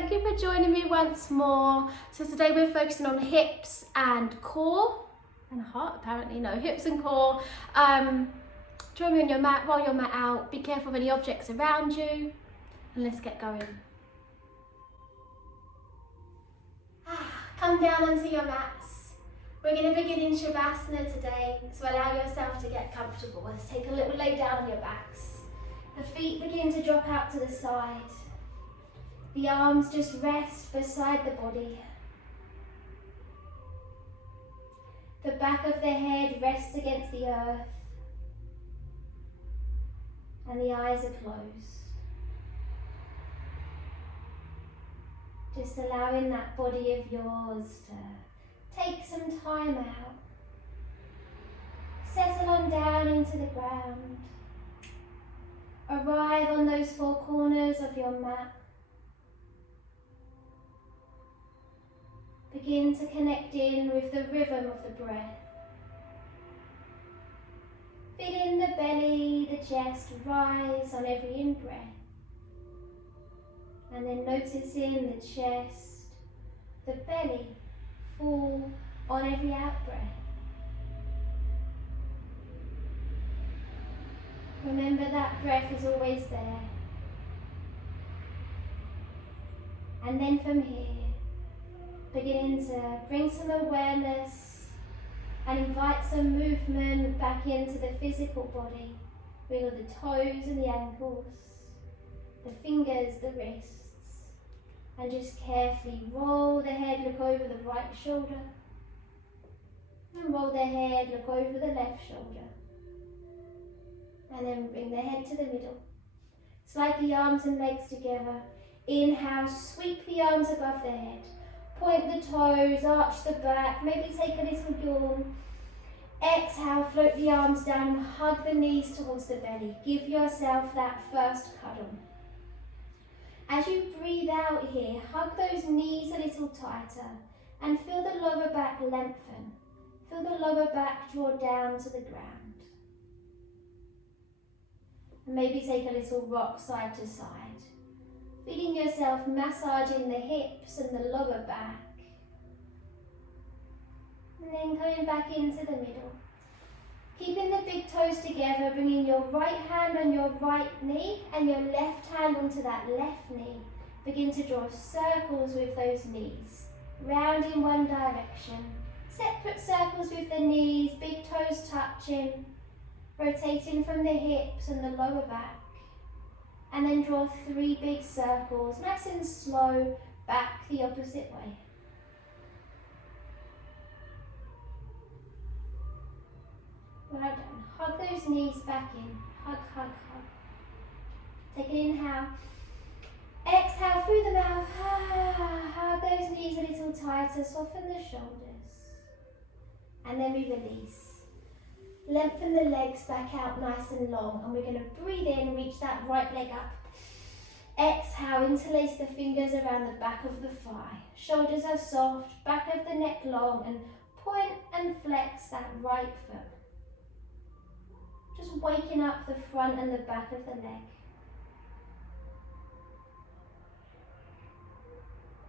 thank you for joining me once more. So today we're focusing on hips and core, and heart apparently, no, hips and core. Join me on your mat, roll your mat out, be careful of any objects around you, and let's get going. Come down onto your mats. We're going to begin in Shavasana today, so allow yourself to get comfortable. Let's take a little lay down on your backs. The feet begin to drop out to the side. The arms just rest beside the body. The back of the head rests against the earth. And the eyes are closed. Just allowing that body of yours to take some time out. Settle on down into the ground. Arrive on those four corners of your mat. Begin to connect in with the rhythm of the breath. Feeling the belly, the chest rise on every in-breath. And then noticing the chest, the belly fall on every out-breath. Remember that breath is always there. And then from here, beginning to bring some awareness and invite some movement back into the physical body. Wiggle the toes and the ankles, the fingers, the wrists, and just carefully roll the head, look over the right shoulder, and roll the head, look over the left shoulder, and then bring the head to the middle. Slide the arms and legs together. Inhale, sweep the arms above the head. Point the toes, arch the back, maybe take a little yawn. Exhale, float the arms down, hug the knees towards the belly. Give yourself that first cuddle. As you breathe out here, hug those knees a little tighter and feel the lower back lengthen. Feel the lower back draw down to the ground. And maybe take a little rock side to side. Feeling yourself massaging the hips and the lower back. And then coming back into the middle. Keeping the big toes together, bringing your right hand on your right knee and your left hand onto that left knee. Begin to draw circles with those knees, round in one direction. Separate circles with the knees, big toes touching, rotating from the hips and the lower back. And then draw 3 big circles, nice and slow, back the opposite way. Well done. Hug those knees back in. Hug, hug, hug. Take an inhale. Exhale through the mouth. Hug those knees a little tighter. Soften the shoulders. And then we release. Lengthen the legs back out nice and long, and we're going to breathe in, reach that right leg up. Exhale, interlace the fingers around the back of the thigh. Shoulders are soft, back of the neck long, and point and flex that right foot. Just waking up the front and the back of the leg.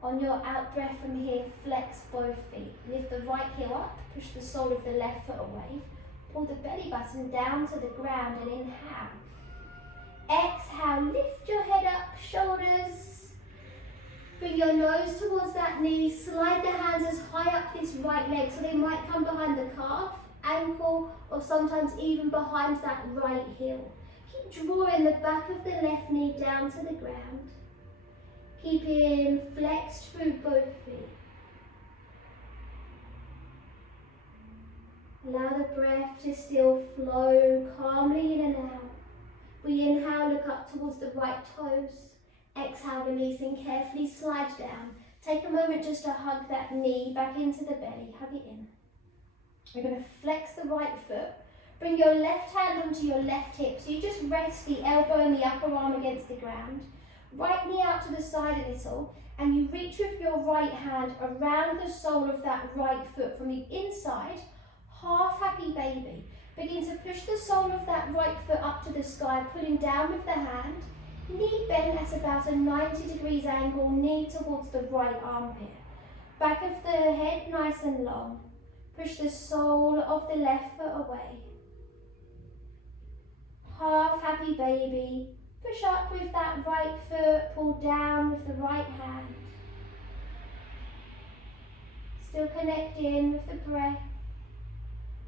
On your out breath from here, flex both feet. Lift the right heel up, push the sole of the left foot away. Pull the belly button down to the ground and inhale. Exhale, lift your head up, shoulders. Bring your nose towards that knee. Slide the hands as high up this right leg so they might come behind the calf, ankle, or sometimes even behind that right heel. Keep drawing the back of the left knee down to the ground. Keeping flexed through both feet. Allow the breath to still flow calmly in and out. We inhale, look up towards the right toes. Exhale, releasing, carefully slide down. Take a moment just to hug that knee back into the belly. Hug it in. We're going to flex the right foot. Bring your left hand onto your left hip. So you just rest the elbow and the upper arm against the ground. Right knee out to the side a little. And you reach with your right hand around the sole of that right foot from the inside. Half happy baby. Begin to push the sole of that right foot up to the sky, pulling down with the hand. Knee bent at about a 90 degrees angle, knee towards the right armpit. Back of the head nice and long. Push the sole of the left foot away. Half happy baby. Push up with that right foot, pull down with the right hand. Still connecting with the breath.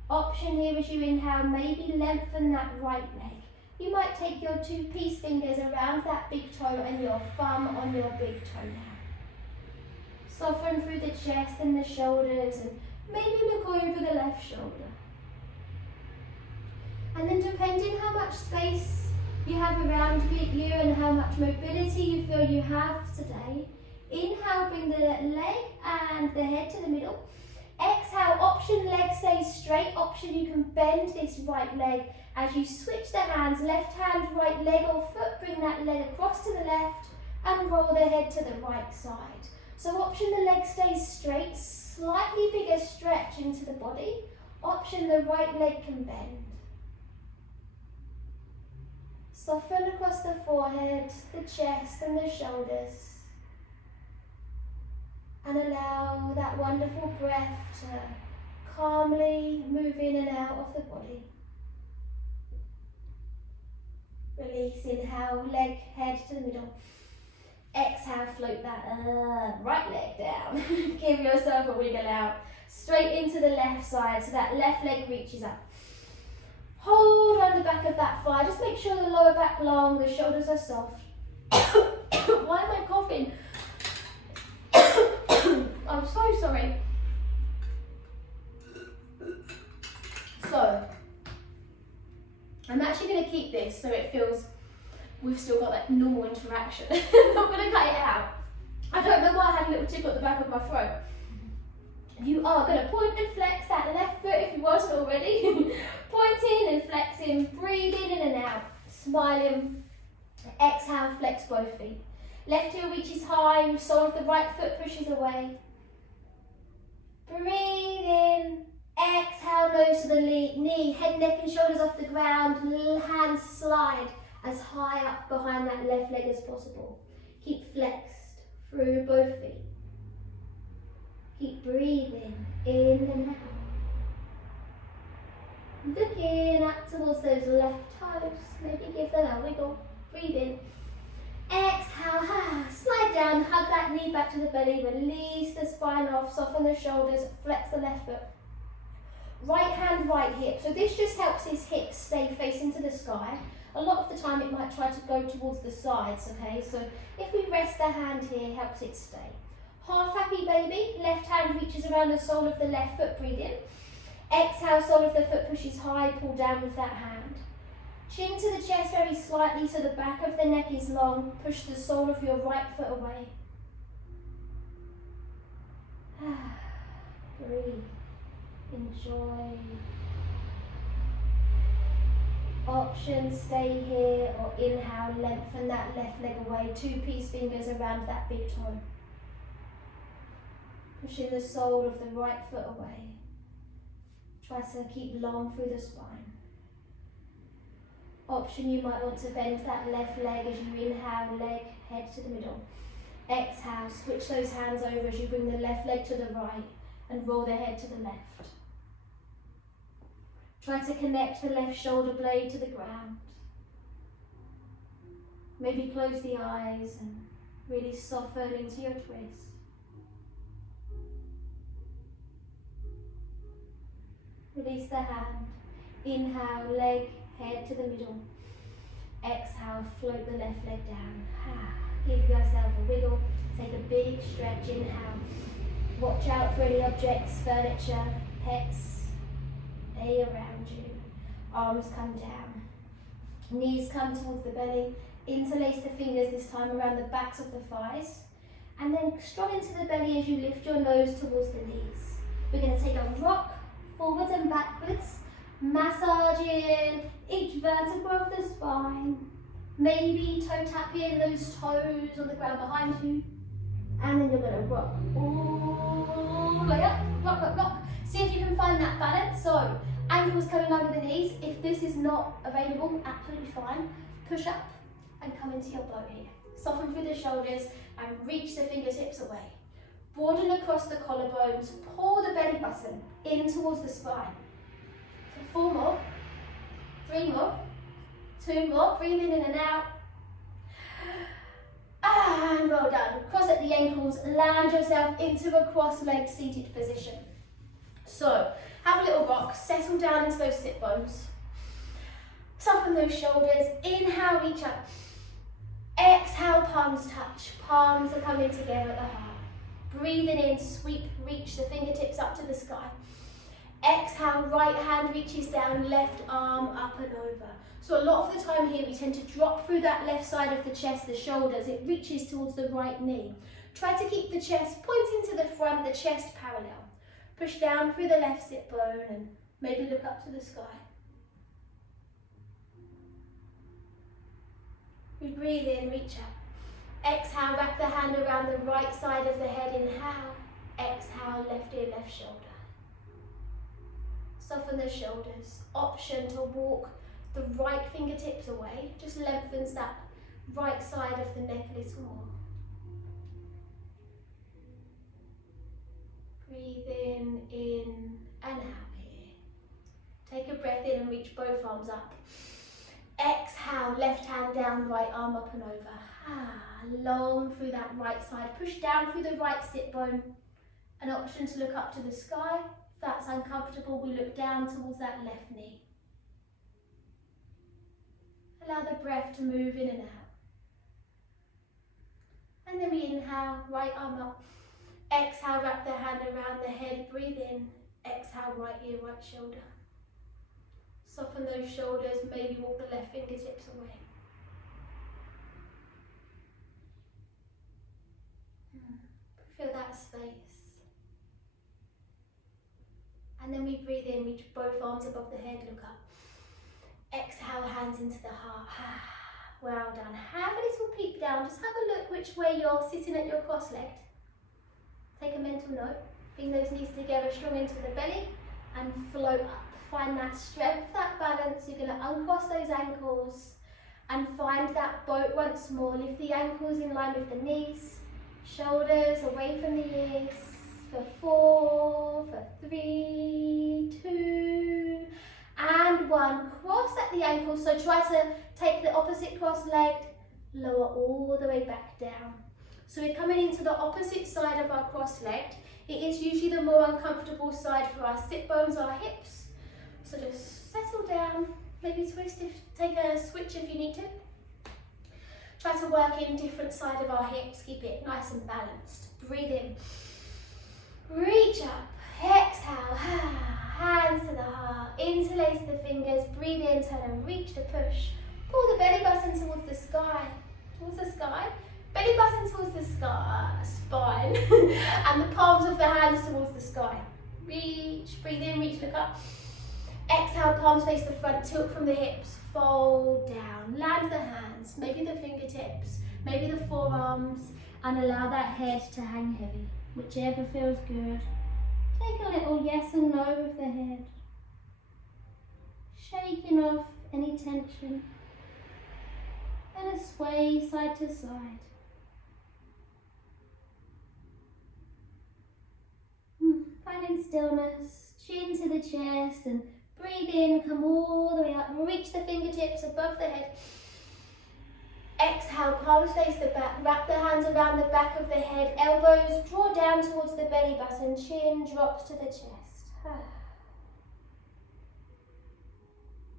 Option here as you inhale, maybe lengthen that right leg. You might take your 2 peace fingers around that big toe and your thumb on your big toe now. Soften through the chest and the shoulders, and maybe look over the left shoulder. And then depending how much space you have around you and how much mobility you feel you have today, inhale, bring the leg and the head to the middle. Exhale, option leg stays straight. Option you can bend this right leg as you switch the hands, left hand, right leg or foot, bring that leg across to the left and roll the head to the right side. So option the leg stays straight, slightly bigger stretch into the body. Option the right leg can bend. Soften across the forehead, the chest and the shoulders. And allow that wonderful breath to calmly move in and out of the body. Release, inhale, leg, head to the middle. Exhale, float that right leg down. Give yourself a wiggle out. Straight into the left side so that left leg reaches up. Hold on the back of that thigh. Just make sure the lower back long, the shoulders are soft. Why am I coughing? I'm so sorry. So, I'm actually going to keep this so it feels we've still got that normal interaction. I'm not going to cut it out. I don't know why I had a little tickle at the back of my throat. You are going to point and flex that left foot if you wasn't already. Pointing and flexing, breathing in and out, smiling. Exhale, flex both feet. Left heel reaches high, sole of the right foot pushes away. Breathe in. Exhale, nose to the knee, head, neck and shoulders off the ground. Hands slide as high up behind that left leg as possible. Keep flexed through both feet. Keep breathing in and out. Looking up towards those left toes. Maybe give them a wiggle. Breathe in. Exhale, slide down, hug that knee back to the belly, release the spine off, soften the shoulders, flex the left foot. Right hand, right hip. So this just helps his hips stay facing to the sky. A lot of the time it might try to go towards the sides, okay? So if we rest the hand here, helps it stay. Half happy baby, left hand reaches around the sole of the left foot, breathe in. Exhale, sole of the foot pushes high, pull down with that hand. Chin to the chest very slightly so the back of the neck is long. Push the sole of your right foot away. Breathe. Enjoy. Option, stay here or inhale, lengthen that left leg away. 2 peace fingers around that big toe. Pushing the sole of the right foot away. Try to keep long through the spine. Option, you might want to bend that left leg as you inhale, leg, head to the middle. Exhale, switch those hands over as you bring the left leg to the right and roll the head to the left. Try to connect the left shoulder blade to the ground. Maybe close the eyes and really soften into your twist. Release the hand. Inhale, leg, head to the middle. Exhale, float the left leg down. Give yourself a wiggle. Take a big stretch. Inhale. Watch out for any objects, furniture, pets, around you. Arms come down. Knees come towards the belly. Interlace the fingers this time around the backs of the thighs. And then strong into the belly as you lift your nose towards the knees. We're going to take a rock forwards and backwards. Massaging each vertebra of the spine. Maybe toe tapping those toes on the ground behind you. And then you're going to rock all the way up. Rock, rock, rock. See if you can find that balance. So, ankles coming over the knees. If this is not available, absolutely fine. Push up and come into your boat here. Soften through the shoulders and reach the fingertips away. Broaden across the collarbones, pull the belly button in towards the spine. So 4 more, 3 more, 2 more, breathe in and out. And well done. Cross at the ankles, land yourself into a cross-legged seated position. So, have a little rock, settle down into those sit bones. Soften those shoulders, inhale, reach up. Exhale, palms touch, palms are coming together at the heart. Breathing in, sweep, reach the fingertips up to the sky. Exhale, right hand reaches down, left arm up and over. So a lot of the time here we tend to drop through that left side of the chest, the shoulders, it reaches towards the right knee. Try to keep the chest pointing to the front, the chest parallel. Push down through the left sit bone and maybe look up to the sky. We breathe in, reach up. Exhale, wrap the hand around the right side of the head, inhale. Exhale, left ear, left shoulder. Soften the shoulders. Option to walk the right fingertips away, just lengthens that right side of the neck a little more. Breathe in and out here. Take a breath in and reach both arms up. Exhale, left hand down, right arm up and over. Long through that right side. Push down through the right sit bone. An option to look up to the sky. If that's uncomfortable, we look down towards that left knee. Allow the breath to move in and out. And then we inhale, right arm up. Exhale, wrap the hand around the head, breathe in. Exhale, right ear, right shoulder. Soften those shoulders, maybe walk the left fingertips away. Feel that space. And then we breathe in, reach both arms above the head, look up. Exhale, hands into the heart. Well done. Have a little peek down. Just have a look which way you're sitting at your cross-legged. Take a mental note. Bring those knees together, strong into the belly, and float up. Find that strength, that balance. You're going to uncross those ankles and find that boat once more. Lift the ankles in line with the knees. Shoulders away from the ears. For 4, for 3, 2, and 1. Cross at the ankles, so try to take the opposite cross leg, lower all the way back down. So we're coming into the opposite side of our cross leg. It is usually the more uncomfortable side for our sit bones, our hips. So just settle down, maybe twist, take a switch if you need to. Try to work in different side of our hips, keep it nice and balanced. Breathe in, reach up, exhale, hands to the heart, interlace the fingers, breathe in, turn and reach to push. Pull the belly button towards the sky, belly button towards the sky, spine, and the palms of the hands towards the sky. Reach, breathe in, reach, look up. Exhale, palms face the front, tilt from the hips, fold down, land the hands, maybe the fingertips, maybe the forearms, and allow that head to hang heavy, whichever feels good. Take a little yes and no with the head, shaking off any tension, and a sway side to side. Finding stillness, chin to the chest, and breathe in, come all the way up, reach the fingertips above the head. Exhale, palms face the back, wrap the hands around the back of the head, elbows draw down towards the belly button, chin drops to the chest.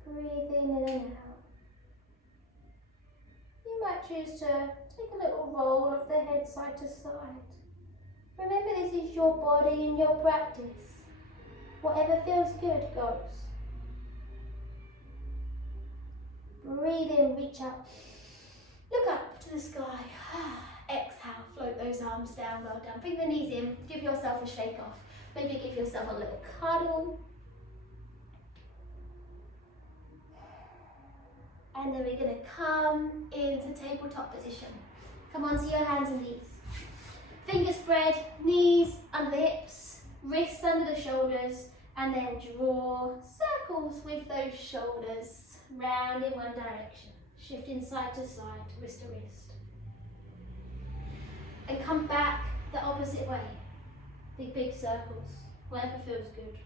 Breathe in and out. You might choose to take a little roll of the head side to side. Remember, this is your body and your practice. Whatever feels good goes. Breathe in, reach up. Look up to the sky. Exhale, float those arms down, well done. Bring the knees in, give yourself a shake off. Maybe give yourself a little cuddle. And then we're going to come into tabletop position. Come onto your hands and knees. Fingers spread, knees under the hips, wrists under the shoulders, and then draw circles with those shoulders round in one direction. Shifting side to side, wrist to wrist. And come back the opposite way. Big circles, wherever feels good.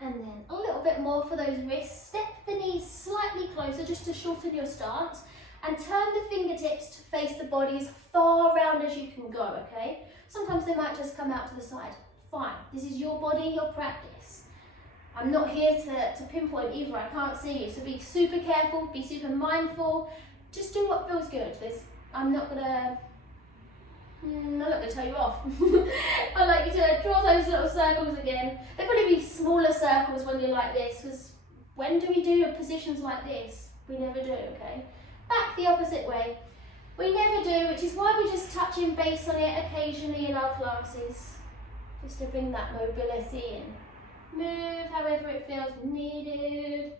And then a little bit more for those wrists. Step the knees slightly closer just to shorten your stance. And turn the fingertips to face the body as far around as you can go, okay? Sometimes they might just come out to the side. Fine, this is your body, your practice. I'm not here to pinpoint either, I can't see you. So be super careful, be super mindful. Just do what feels good. I'm not gonna tell you off. I'd like you to draw those little circles again. They'll probably be smaller circles when you're like this, because when do we do positions like this? We never do, okay? Back the opposite way. We never do, which is why we just touch in base on it occasionally in our classes. Just to bring that mobility in. Move however it feels needed.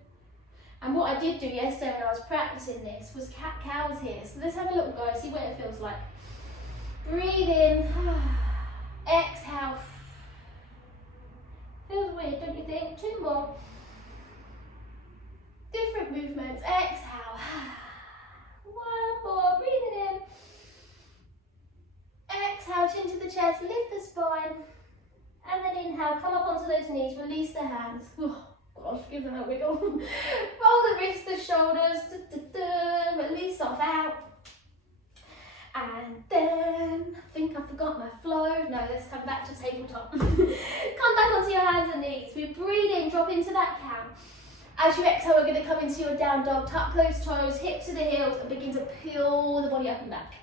And what I did do yesterday when I was practicing this was cat-cows here. So let's have a little go, see what it feels like. Breathe in. Exhale. Feels weird, don't you think? 2 more. Different movements. Exhale. 1 more. Breathing in. Exhale, chin to the chest, lift the spine. And then inhale, come up onto those knees, release the hands. Oh, gosh, give them a wiggle. Roll the wrists, the shoulders. Release off out. And then, I think I forgot my flow. No, let's come back to tabletop. Come back onto your hands and knees. We breathe in, drop into that cow. As you exhale, we're going to come into your down dog. Tuck those toes, hips to the heels, and begin to peel the body up and back.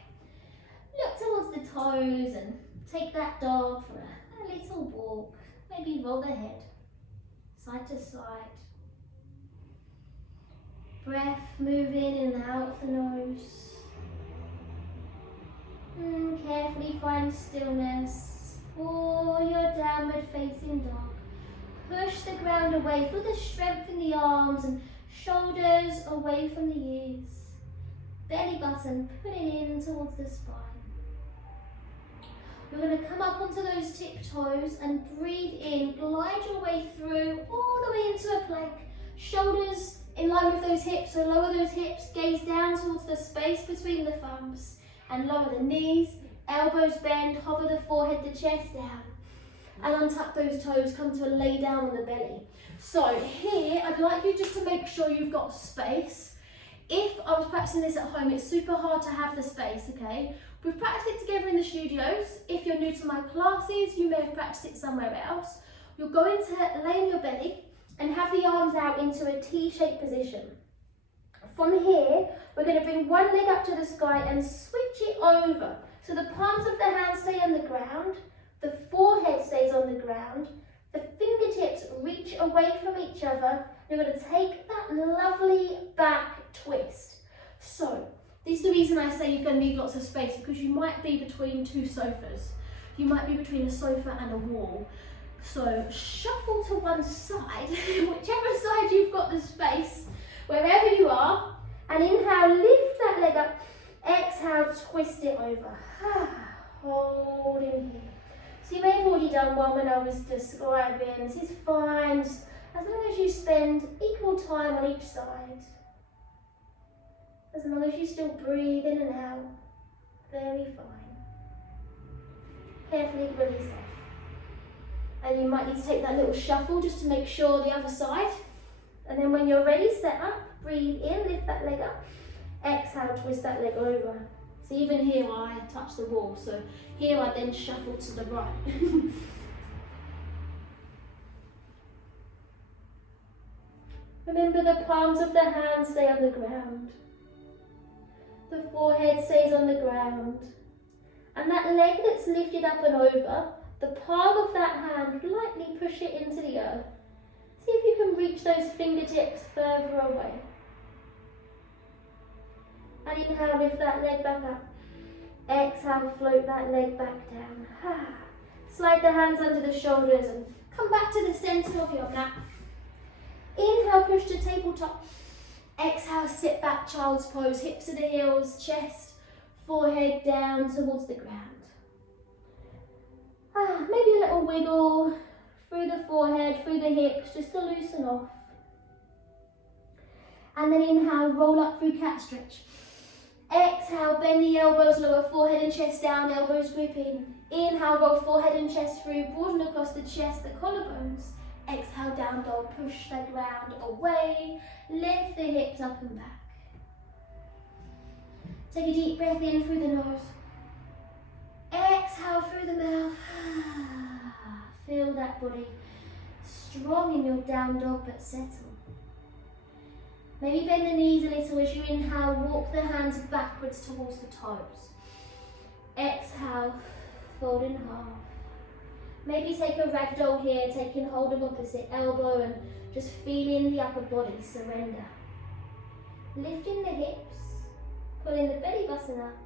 Look towards the toes and take that dog for a little walk. Maybe roll the head, side to side. Breath moving in and out the nose. Carefully find stillness for your downward facing dog. Push the ground away, feel the strength in the arms and shoulders away from the ears. Belly button pulling in towards the spine. We're going to come up onto those tiptoes and breathe in, glide your way through all the way into a plank. Shoulders in line with those hips, so lower those hips, gaze down towards the space between the thumbs and lower the knees, elbows bend, hover the forehead, the chest down. And untuck those toes, come to a lay down on the belly. So here, I'd like you just to make sure you've got space. If I was practicing this at home, it's super hard to have the space, okay? We've practiced it together in the studios. If you're new to my classes, you may have practiced it somewhere else. You're going to lay on your belly and have the arms out into a T-shaped position. From here, we're going to bring one leg up to the sky and switch it over. So the palms of the hands stay on the ground. The forehead stays on the ground, the fingertips reach away from each other. You're going to take that lovely back twist. So, this is the reason I say you're going to need lots of space, because you might be between 2 sofas. You might be between a sofa and a wall. So, shuffle to one side, whichever side you've got the space, wherever you are, and inhale, lift that leg up, exhale, twist it over. Hold in here. So you may have already done one when I was describing. This is fine, as long as you spend equal time on each side. As long as you still breathe in and out, very fine. Carefully release off. And you might need to take that little shuffle just to make sure the other side. And then when you're ready, set up, breathe in, lift that leg up. Exhale, twist that leg over. So even here I touch the wall, so here I then shuffle to the right. Remember, the palms of the hands stay on the ground. The forehead stays on the ground. And that leg that's lifted up and over, the palm of that hand, lightly push it into the earth. See if you can reach those fingertips further away. And inhale, lift that leg back up. Exhale, float that leg back down. Slide the hands under the shoulders and come back to the center of your mat. Inhale, push to tabletop. Exhale, sit back, child's pose, hips to the heels, chest, forehead down towards the ground. Maybe a little wiggle through the forehead, through the hips, just to loosen off. And then inhale, roll up through cat stretch. Exhale, bend the elbows, lower forehead and chest down, elbows gripping. Inhale, roll forehead and chest through, broaden across the chest, the collarbones. Exhale, down dog, push the ground away. Lift the hips up and back. Take a deep breath in through the nose. Exhale through the mouth. Feel that body strong in your down dog, but settle. Maybe bend the knees a little as you inhale, walk the hands backwards towards the toes. Exhale, fold in half. Maybe take a ragdoll here, taking hold of opposite elbow and just feeling the upper body surrender. Lifting the hips, pulling the belly button up,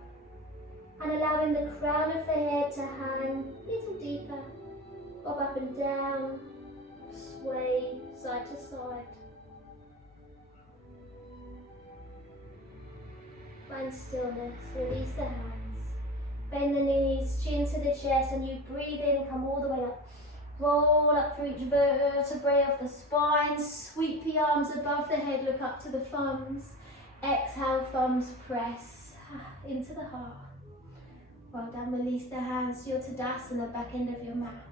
and allowing the crown of the head to hang a little deeper. Bob up and down, sway side to side. Find stillness, release the hands. Bend the knees, chin to the chest, and you breathe in, come all the way up. Roll up through each vertebrae of the spine, sweep the arms above the head, look up to the thumbs. Exhale, thumbs press into the heart. Well done, release the hands to your Tadasana, back end of your mat.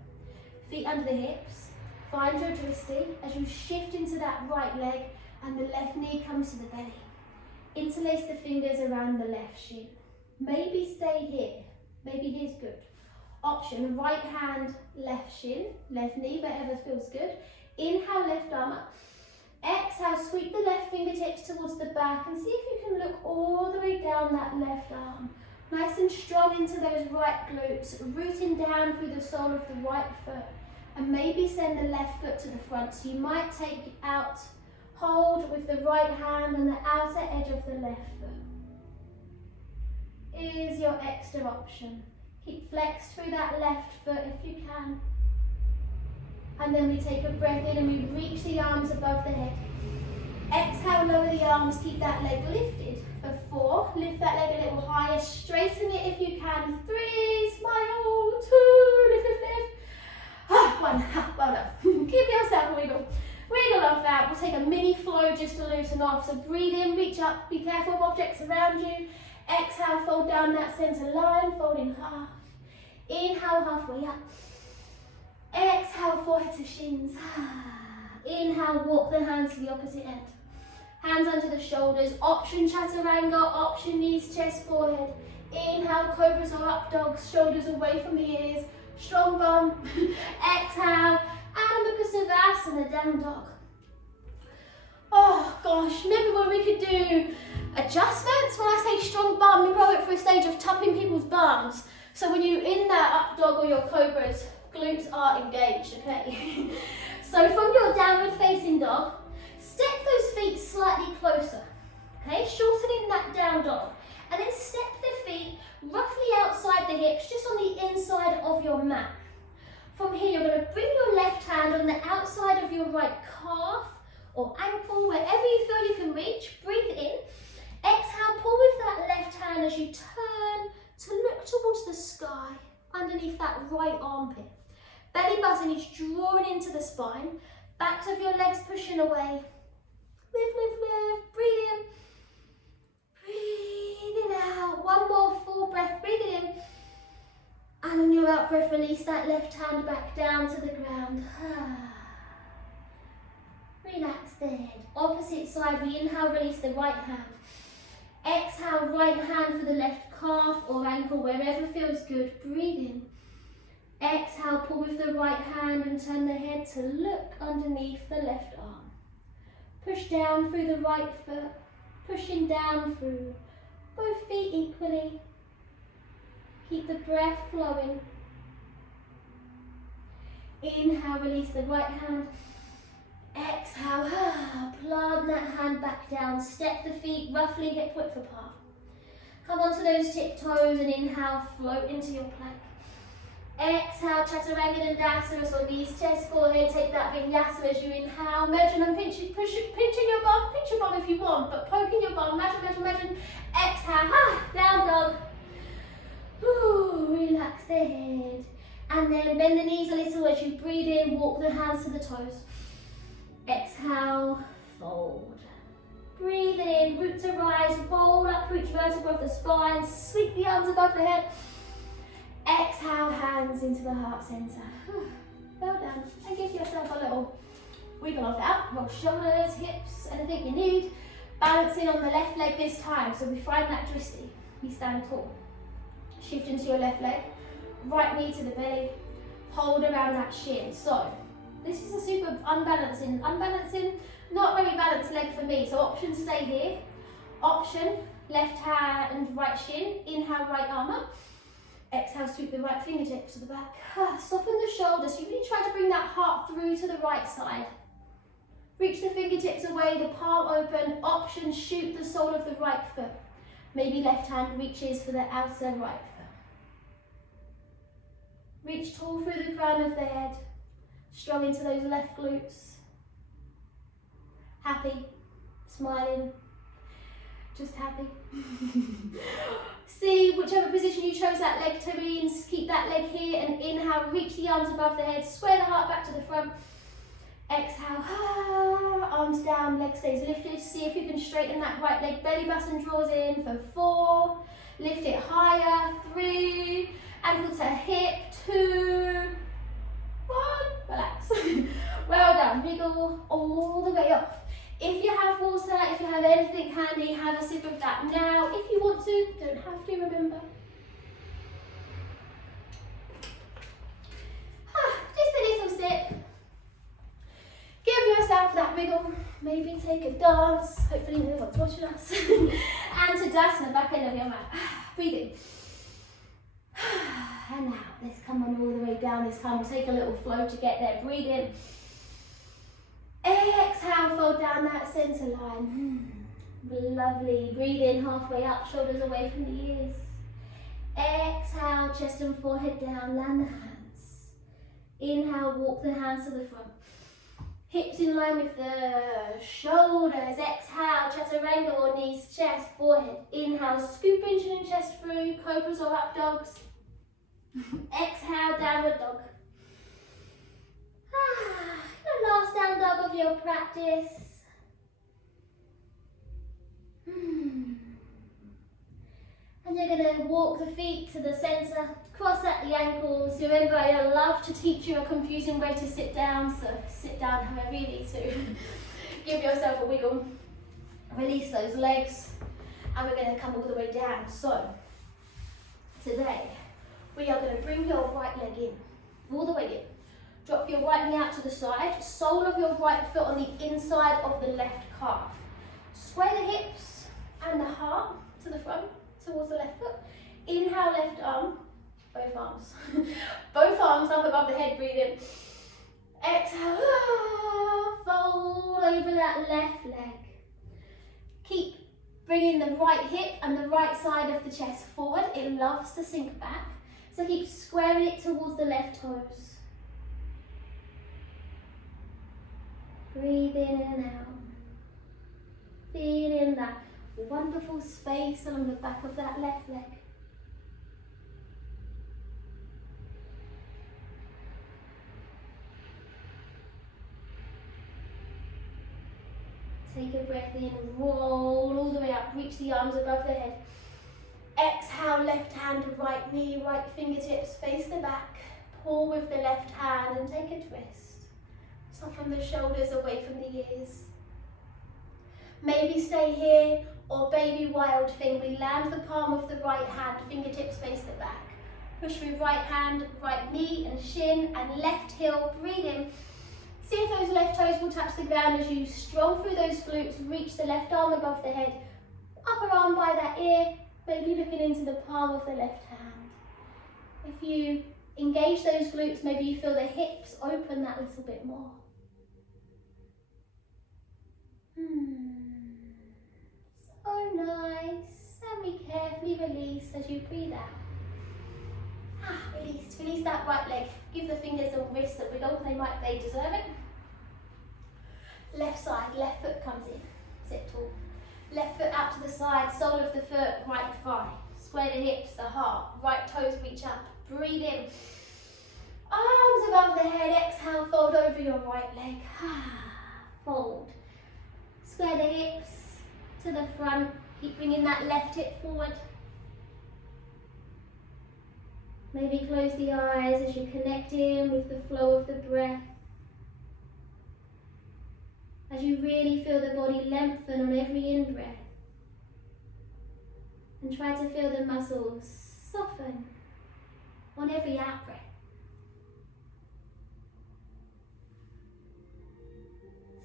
Feet under the hips, find your twisty as you shift into that right leg and the left knee comes to the belly. Interlace the fingers around the left shin. Maybe stay here, maybe here's good. Option, right hand, left shin, left knee, whatever feels good. Inhale, left arm up. Exhale, sweep the left fingertips towards the back and see if you can look all the way down that left arm. Nice and strong into those right glutes, rooting down through the sole of the right foot. And maybe send the left foot to the front. So you might take out, hold with the right hand on the outer edge of the left foot. Is your extra option. Keep flexed through that left foot if you can. And then we take a breath in and we reach the arms above the head. Exhale, lower the arms, keep that leg lifted. For 4, lift that leg a little higher, straighten it if you can. 3, smile, 2, lift, lift, lift. 1, well done. Give yourself a wiggle. Wiggle off that. We'll take a mini flow just to loosen off. So breathe in, reach up, be careful of objects around you. Exhale, fold down that center line, fold in half. Inhale, halfway up. Exhale, forehead to shins. Inhale, walk the hands to the opposite end. Hands under the shoulders, option chaturanga, option knees, chest, forehead. Inhale, cobras or up dogs, shoulders away from the ears. Strong bum. Exhale, Mukha Savasana, down dog. Oh gosh, remember when we could do adjustments? When I say strong bum, we go it for a stage of tupping people's bums. So when you're in that up dog or your cobras, glutes are engaged, okay? So from your downward facing dog, step those feet slightly closer, okay? Shortening that down dog. And then step the feet roughly outside the hips, just on the inside of your mat. From here, you're going to bring your left hand on the outside of your right calf or ankle, wherever you feel you can reach. Breathe in. Exhale, pull with that left hand as you turn to look towards the sky underneath that right armpit. Belly button is drawing into the spine. Backs of your legs pushing away. Lift, lift, lift. Breathe in. Breathing out. One more full breath. Breathing in. And on your out breath, release that left hand back down to the ground. Relax the head. Opposite side, we inhale, release the right hand. Exhale, right hand for the left calf or ankle, wherever feels good. Breathe in. Exhale, pull with the right hand and turn the head to look underneath the left arm. Push down through the right foot, pushing down through both feet equally. Keep the breath flowing. Inhale, release the right hand. Exhale, plant that hand back down. Step the feet roughly hip width apart. Come onto those tiptoes and inhale, float into your plank. Exhale, Chaturanga Dandasana, so knees, chest, forehead. Take that vinyasa as you inhale. Imagine I'm pinching your bum. Pinch your bum if you want, but poking your bum. Imagine. Exhale, down dog. Relax the head. And then bend the knees a little as you breathe in. Walk the hands to the toes. Exhale, fold. Breathing in, root to rise, roll up through each vertebra of the spine, sweep the arms above the head. Exhale, hands into the heart center. Well done. And give yourself a little wiggle of that. Roll shoulders, hips, anything you need. Balancing on the left leg this time, so we find that twisty. You stand tall. Shift into your left leg. Right knee to the belly. Hold around that shin. So, this is a super unbalancing, not very balanced leg for me. So option, stay here. Option, left hand and right shin. Inhale, right arm up. Exhale, sweep the right fingertips to the back. Soften the shoulders. You really try to bring that heart through to the right side. Reach the fingertips away, the palm open. Option, shoot the sole of the right foot. Maybe left hand reaches for the outer right foot. Reach tall through the crown of the head. Strong into those left glutes. Happy, smiling, just happy. See, whichever position you chose that leg to be in, keep that leg here and inhale, reach the arms above the head, square the heart back to the front. Exhale, arms down, leg stays lifted. See if you can straighten that right leg, belly button draws in for 4. Lift it higher, 3. Ankle to hip, 2. 1. Relax. Well done. Wiggle all the way off. If you have water, if you have anything handy, have a sip of that now. If you want to, don't have to, remember. Just a little sip. Give yourself that wiggle. Maybe take a dance. Hopefully no one's watching us. And Tadasana, back end of your mat. Breathe in. And now, let's come on all the way down. This time we'll take a little flow to get there. Breathe in. Exhale, fold down that center line. Lovely. Breathe in, halfway up, shoulders away from the ears. Exhale, chest and forehead down, land the hands. Inhale, walk the hands to the front. Hips in line with the shoulders. Exhale, chaturanga or knees, chest, forehead. Inhale, scoop into the chest through, cobras or up dogs. Exhale, downward dog. The last down dog of your practice. And you're going to walk the feet to the center, cross at the ankles. Remember, I love to teach you a confusing way to sit down, so sit down however you need to. Give yourself a wiggle. Release those legs, and we're going to come all the way down. So, today, we are going to bring your right leg in, all the way in. Drop your right knee out to the side, sole of your right foot on the inside of the left calf. Square the hips and the heart to the front, towards the left foot. Inhale, left arm, both arms. Both arms up above the head, breathe in. Exhale, fold over that left leg. Keep bringing the right hip and the right side of the chest forward. It loves to sink back, so keep squaring it towards the left toes. Breathe in and out. Feel in that wonderful space along the back of that left leg. Take a breath in, roll all the way up, reach the arms above the head. Exhale, left hand, right knee, right fingertips face the back. Pull with the left hand and take a twist. Soften the shoulders away from the ears. Maybe stay here, or baby wild thing. We land the palm of the right hand, fingertips face the back. Push through right hand, right knee and shin, and left heel. Breathe in. See if those left toes will touch the ground as you strong through those glutes. Reach the left arm above the head. Upper arm by that ear, maybe looking into the palm of the left hand. If you engage those glutes, maybe you feel the hips open that little bit more. So nice. And we carefully release as you breathe out. Release. Release that right leg. Give the fingers and wrists a wiggle. They deserve it. Left side, left foot comes in. Sit tall. Left foot out to the side, sole of the foot, right thigh. Square the hips, the heart. Right toes reach up. Breathe in. Arms above the head. Exhale, fold over your right leg. Fold. Square the hips. to the front. Keep bringing that left hip forward. Maybe close the eyes as you connect in with the flow of the breath. As you really feel the body lengthen on every in-breath. And try to feel the muscles soften on every out-breath.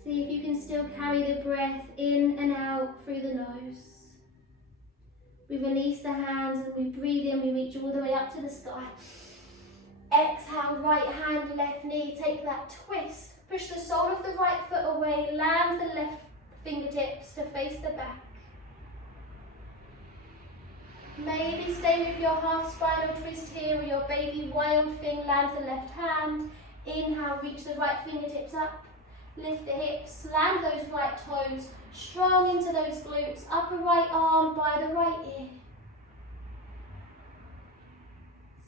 See if you can still carry the breath in and out through the nose. We release the hands and we breathe in, we reach all the way up to the sky. Exhale, right hand, left knee, take that twist. Push the sole of the right foot away, land the left fingertips to face the back. Maybe stay with your half spinal twist here or your baby wild thing, land the left hand. Inhale, reach the right fingertips up. Lift the hips, land those right toes, strong into those glutes, upper right arm by the right ear.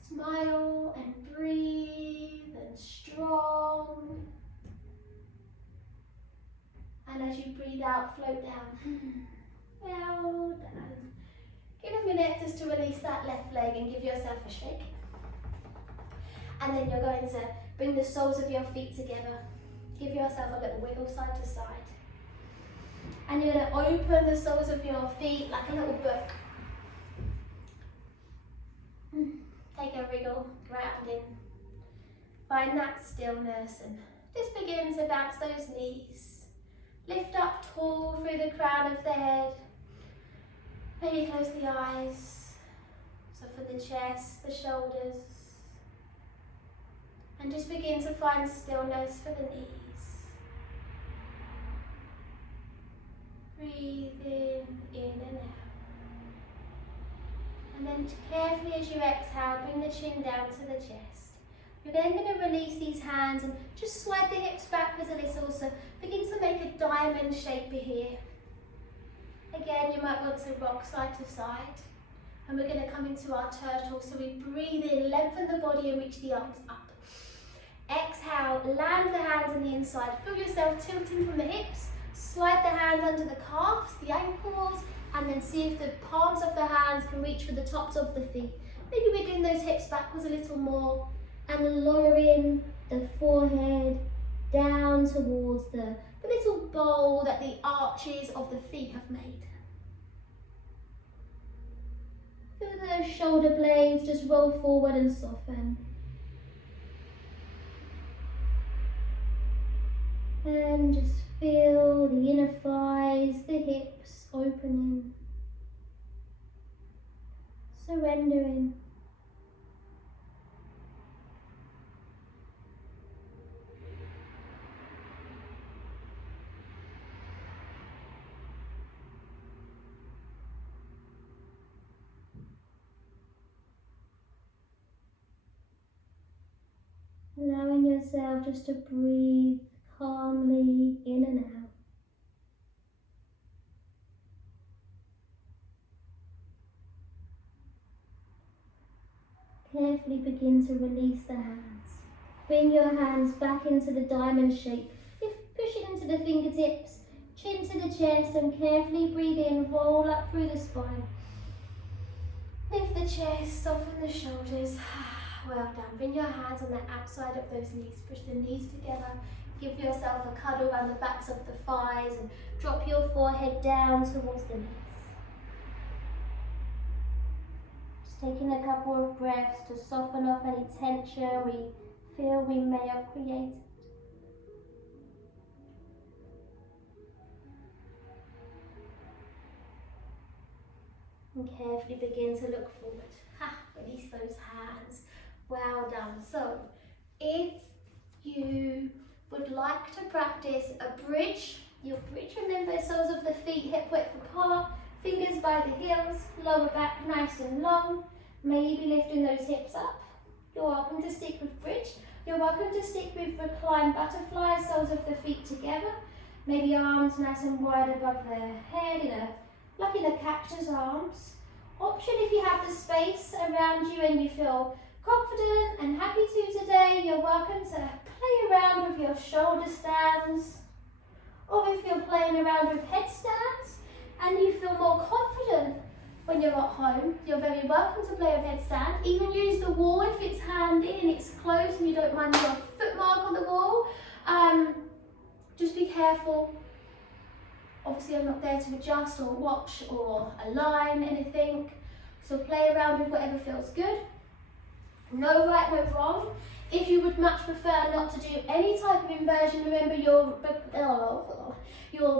Smile and breathe and strong. And as you breathe out, float down. Well done. Give a minute just to release that left leg and give yourself a shake. And then you're going to bring the soles of your feet together. Give yourself a little wiggle side to side. And you're going to open the soles of your feet like a little book. Take a wriggle, grounding. Find that stillness and just begin to bounce those knees. Lift up tall through the crown of the head. Maybe close the eyes. Soften the chest, the shoulders. And just begin to find stillness for the knees. Breathe in and out. And then carefully as you exhale, bring the chin down to the chest. You're then going to release these hands and just slide the hips backwards a little, so begin to make a diamond shape here. Again, you might want to rock side to side. And we're going to come into our turtle, so we breathe in, lengthen the body and reach the arms up. Exhale, land the hands on the inside. Feel yourself tilting from the hips. Slide the hands under the calves, the ankles, and then see if the palms of the hands can reach for the tops of the feet. Maybe wiggling those hips backwards a little more and lowering the forehead down towards the little bowl that the arches of the feet have made. Feel those shoulder blades just roll forward and soften. And just feel the inner thighs, the hips opening, surrendering. Allowing yourself just to breathe calmly in and out. Carefully begin to release the hands. Bring your hands back into the diamond shape. Push it into the fingertips, chin to the chest, and carefully breathe in, roll up through the spine. Lift the chest, soften the shoulders. Well done. Bring your hands on the outside of those knees. Push the knees together. Give yourself a cuddle around the backs of the thighs and drop your forehead down towards the knees. Just taking a couple of breaths to soften off any tension we feel we may have created. And carefully begin to look forward. Release those hands. Well done. So, if you would like to practice a bridge, your bridge, remember, soles of the feet hip width apart, fingers by the heels, lower back nice and long, maybe lifting those hips up. You're welcome to stick with bridge. You're welcome to stick with reclined butterfly, soles of the feet together, maybe arms nice and wide above the head, like in a cactus arms. Option if you have the space around you and you feel confident and happy to today, you're welcome to play around with your shoulder stands, or if you're playing around with headstands and you feel more confident when you're at home, you're very welcome to play with headstand. Even use the wall if it's handy and it's closed and you don't mind your foot mark on the wall. Just be careful. Obviously I'm not there to adjust or watch or align anything. So play around with whatever feels good. No right, no wrong. If you would much prefer not to do any type of inversion, remember your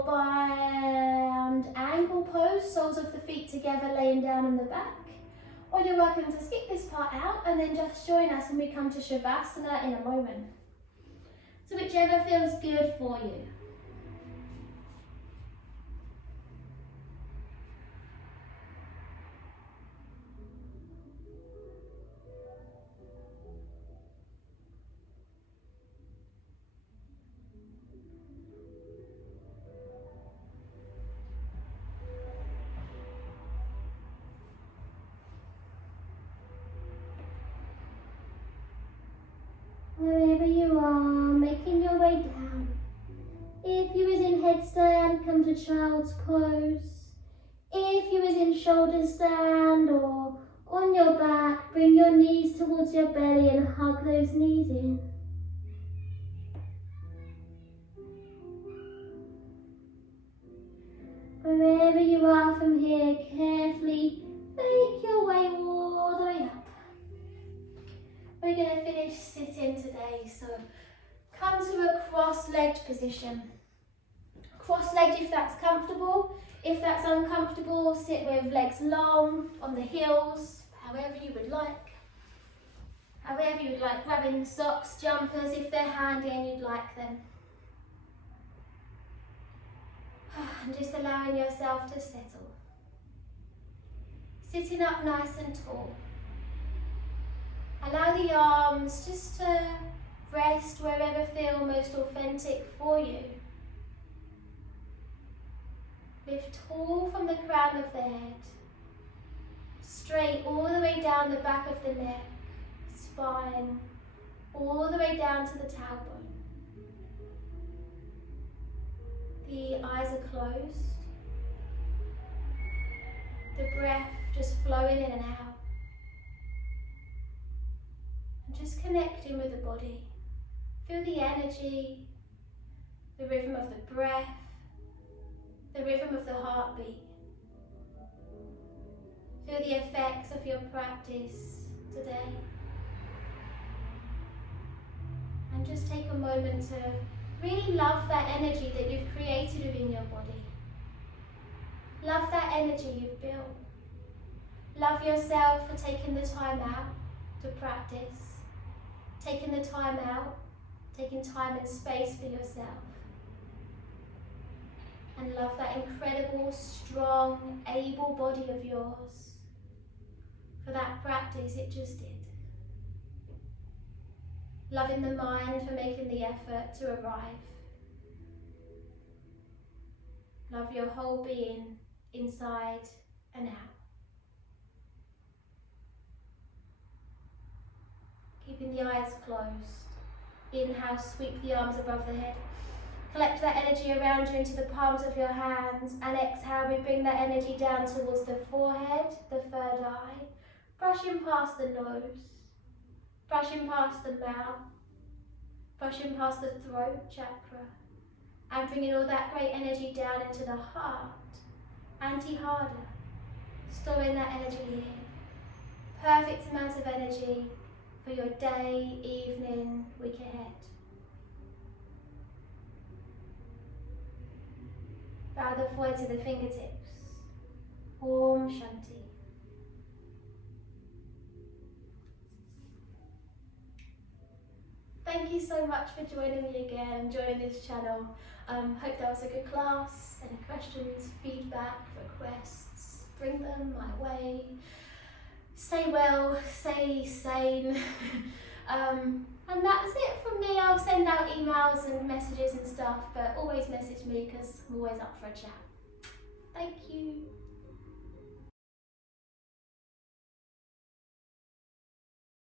bind ankle pose, soles of the feet together, laying down on the back. Or you're welcome to skip this part out and then just join us when we come to Shavasana in a moment. So whichever feels good for you. Wherever you are, making your way down. If you was in headstand, come to child's pose. If you was in shoulder stand or on your back, bring your knees towards your belly and hug those knees in. Wherever you are from here, carefully make your way all the way up. We're going to finish sitting today, so come to a cross-legged position. Cross-legged if that's comfortable. If that's uncomfortable, sit with legs long, on the heels, however you would like. However you would like, grabbing socks, jumpers, if they're handy and you'd like them. And just allowing yourself to settle. Sitting up nice and tall. Allow the arms just to rest wherever feel most authentic for you. Lift tall from the crown of the head, straight all the way down the back of the neck, spine, all the way down to the tailbone. The eyes are closed. The breath just flowing in and out. Just connecting with the body. Feel the energy, the rhythm of the breath, the rhythm of the heartbeat. Feel the effects of your practice today. And just take a moment to really love that energy that you've created within your body. Love that energy you've built. Love yourself for taking the time out to practice. Taking the time out, taking time and space for yourself. And love that incredible, strong, able body of yours for that practice it just did. Loving the mind for making the effort to arrive. Love your whole being, inside and out. Keeping the eyes closed. Inhale, sweep the arms above the head. Collect that energy around you into the palms of your hands. And exhale, we bring that energy down towards the forehead, the third eye. Brushing past the nose. Brushing past the mouth. Brushing past the throat chakra. And bringing all that great energy down into the heart. Antihada. Storing that energy here. Perfect amounts of energy for your day, evening, week ahead. Bow the forehead to the fingertips. Om Shanti. Thank you so much for joining me again, joining this channel. Hope that was a good class. Any questions, feedback, requests, bring them my way. Stay well, stay sane. And that's it from me. I'll send out emails and messages and stuff, but always message me because I'm always up for a chat. Thank you.